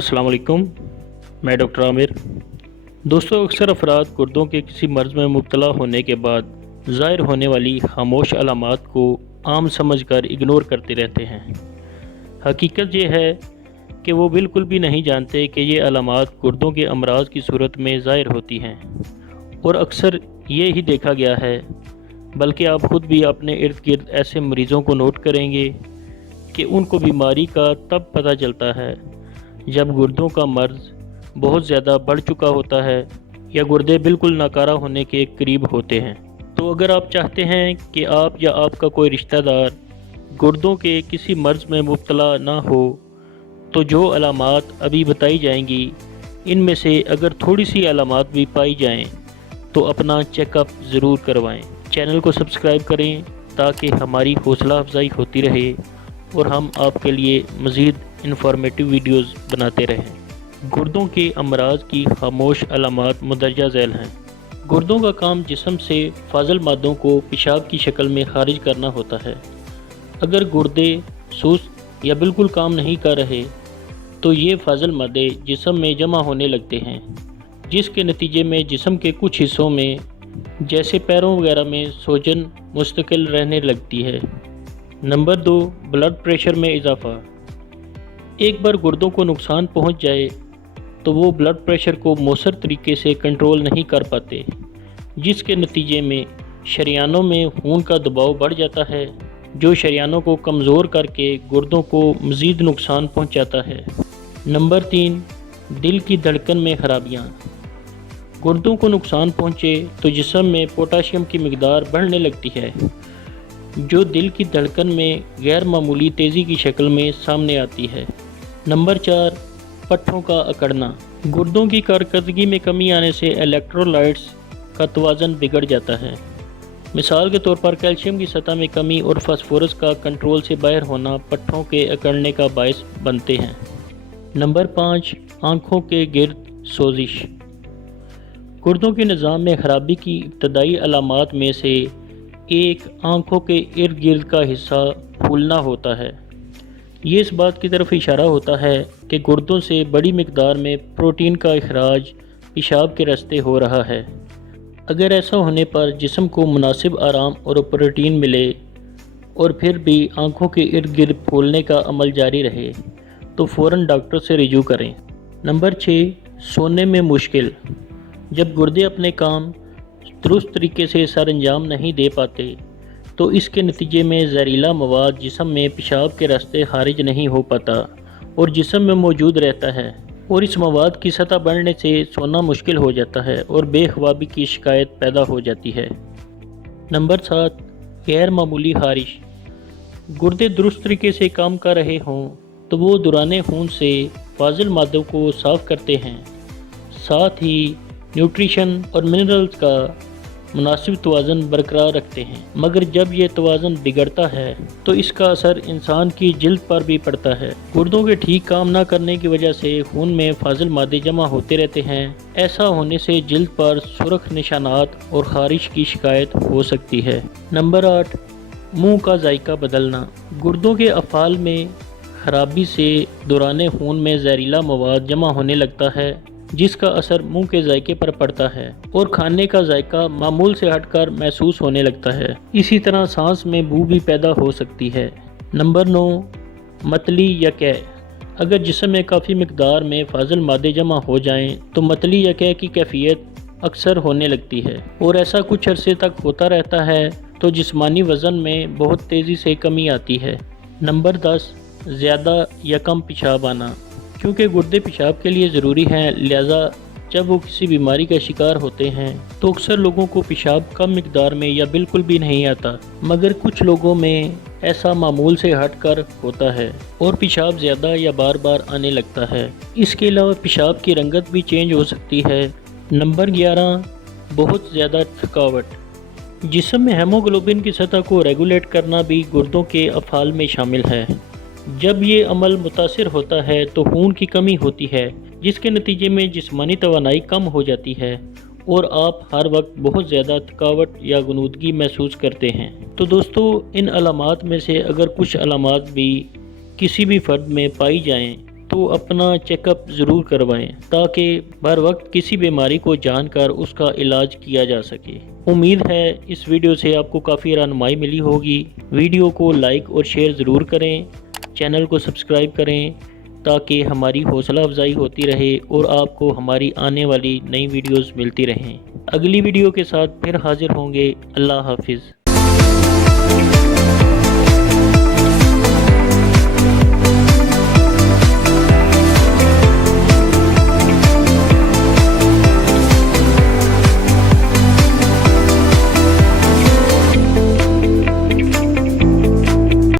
अस्सलाम वालेकुम। मैं डॉक्टर आमिर। दोस्तों, अक्सर अफराद गुर्दों के किसी मर्ज़ में मुब्तला होने के बाद ज़ाहिर होने वाली खामोश अलामात को आम समझकर इग्नोर करते रहते हैं। हकीकत ये है कि वो बिल्कुल भी नहीं जानते कि ये अलामात गुर्दों के अमराज की सूरत में ज़ाहिर होती हैं, और अक्सर ये ही देखा गया है, बल्कि आप ख़ुद भी अपने इर्द गिर्द ऐसे मरीज़ों को नोट करेंगे कि उनको बीमारी का तब पता चलता है जब गुर्दों का मर्ज़ बहुत ज़्यादा बढ़ चुका होता है या गुर्दे बिल्कुल नाकारा होने के करीब होते हैं। तो अगर आप चाहते हैं कि आप या आपका कोई रिश्तेदार गुर्दों के किसी मर्ज़ में मुब्तला ना हो, तो जो अलामात अभी बताई जाएंगी, इनमें से अगर थोड़ी सी अलामात भी पाई जाएं, तो अपना चेकअप ज़रूर करवाएं। चैनल को सब्सक्राइब करें ताकि हमारी हौसला अफजाई होती रहे और हम आपके लिए मज़ीद इन्फॉर्मेटिव वीडियोज़ बनाते रहें। गुर्दों के अमराज की खामोश अलामात मुंदरजा झैल हैं। गुर्दों का काम जिस्म से फाजल मादों को पेशाब की शक्ल में खारिज करना होता है। अगर गुर्दे सुस्त या बिल्कुल काम नहीं कर रहे, तो ये फाजल मादे जिस्म में जमा होने लगते हैं, जिसके नतीजे में जिस्म के कुछ हिस्सों में जैसे पैरों वगैरह में सूजन मुस्तकिल रहने लगती है। नंबर 2, ब्लड प्रेशर में इजाफ़ा। एक बार गुर्दों को नुकसान पहुंच जाए तो वो ब्लड प्रेशर को मौसर तरीके से कंट्रोल नहीं कर पाते, जिसके नतीजे में शरियानों में खून का दबाव बढ़ जाता है, जो शरियानों को कमज़ोर करके गुर्दों को मज़ीद नुकसान पहुंचाता है। नंबर 3, दिल की धड़कन में खराबियाँ। गुर्दों को नुकसान पहुँचे तो जिस्म में पोटाशियम की मिकदार बढ़ने लगती है, जो दिल की धड़कन में गैर मामूली तेज़ी की शक्ल में सामने आती है। नंबर 4, पट्ठों का अकड़ना। गुर्दों की कारकर्दगी में कमी आने से इलेक्ट्रोलाइट्स का तवाज़न बिगड़ जाता है। मिसाल के तौर पर कैल्शियम की सतह में कमी और फास्फोरस का कंट्रोल से बाहर होना पट्ठों के अकड़ने का बायस बनते हैं। नंबर 5, आँखों के गिर्द सोजिश। गुर्दों के निज़ाम में ख़राबी की इब्तदाई अलामात में से एक आँखों के इर्द गिर्द का हिस्सा फूलना होता है। ये इस बात की तरफ इशारा होता है कि गुर्दों से बड़ी मिकदार में प्रोटीन का इखराज पेशाब के रास्ते हो रहा है। अगर ऐसा होने पर जिस्म को मुनासिब आराम और प्रोटीन मिले और फिर भी आँखों के इर्द गिर्द फूलने का अमल जारी रहे, तो फ़ौरन डॉक्टर से रिजू करें। नंबर 6, सोने में मुश्किल। जब गुर्दे अपने काम दुरुस्त तरीके से सर अंजाम नहीं दे पाते, तो इसके नतीजे में जहरीला मवाद जिस्म में पेशाब के रास्ते खारिज नहीं हो पाता और जिस्म में मौजूद रहता है, और इस मवाद की सतह बढ़ने से सोना मुश्किल हो जाता है और बेख्वाबी की शिकायत पैदा हो जाती है। नंबर 7, गैर मामूली खारिश। गुर्दे दुरुस्त तरीके से काम कर रहे हों तो वो दौरान खून से फाजिल मादों को साफ़ करते हैं, साथ ही न्यूट्रिशन और मिनरल्स का मुनासिब तवाज़न बरकरार रखते हैं। मगर जब ये तवाज़न बिगड़ता है तो इसका असर इंसान की जिल्द पर भी पड़ता है। गुर्दों के ठीक काम ना करने की वजह से खून में फाजिल मादे जमा होते रहते हैं। ऐसा होने से जिल्द पर सुर्ख निशानात और खारिश की शिकायत हो सकती है। नंबर 8, मुँह का जायका बदलना। गुर्दों के अफ़ाल में खराबी से दौरान खून में जहरीला मवाद जमा होने लगता है, जिसका असर मुंह के जायके पर पड़ता है और खाने का जायका मामूल से हटकर महसूस होने लगता है। इसी तरह सांस में बू भी पैदा हो सकती है। नंबर 9, मतली या कैं। अगर जिस्म में काफ़ी मिकदार में फाजिल मादे जमा हो जाएं, तो मतली या कैं की कैफियत अक्सर होने लगती है, और ऐसा कुछ अरसे तक होता रहता है तो जिस्मानी वज़न में बहुत तेज़ी से कमी आती है। नंबर 10, ज़्यादा या कम पेशाब आना। क्योंकि गुर्दे पेशाब के लिए ज़रूरी हैं, लिहाजा जब वो किसी बीमारी का शिकार होते हैं तो अक्सर लोगों को पेशाब कम मिकदार में या बिल्कुल भी नहीं आता, मगर कुछ लोगों में ऐसा मामूल से हटकर होता है और पेशाब ज़्यादा या बार बार आने लगता है। इसके अलावा पेशाब की रंगत भी चेंज हो सकती है। नंबर 11, बहुत ज़्यादा थकावट। जिस्म में हेमोग्लोबिन की सतह को रेगुलेट करना भी गुर्दों के अफ़ाल में शामिल है। जब ये अमल मुतासिर होता है तो खून की कमी होती है, जिसके नतीजे में जिस्मानी तवानाई कम हो जाती है और आप हर वक्त बहुत ज़्यादा थकावट या गुनूदगी महसूस करते हैं। तो दोस्तों, इन अलामात में से अगर कुछ अलामात भी किसी भी फ़र्द में पाई जाएं, تو اپنا چیک اپ ضرور کروائیں تاکہ بر وقت کسی بیماری کو جان کر اس کا علاج کیا جا سکے۔ امید ہے اس ویڈیو سے آپ کو کافی رہنمائی ملی ہوگی۔ ویڈیو کو لائک اور شیئر ضرور کریں، چینل کو سبسکرائب کریں تاکہ ہماری حوصلہ افزائی ہوتی رہے اور آپ کو ہماری آنے والی نئی ویڈیوز ملتی رہیں۔ اگلی ویڈیو کے ساتھ پھر حاضر ہوں گے۔ اللہ حافظ۔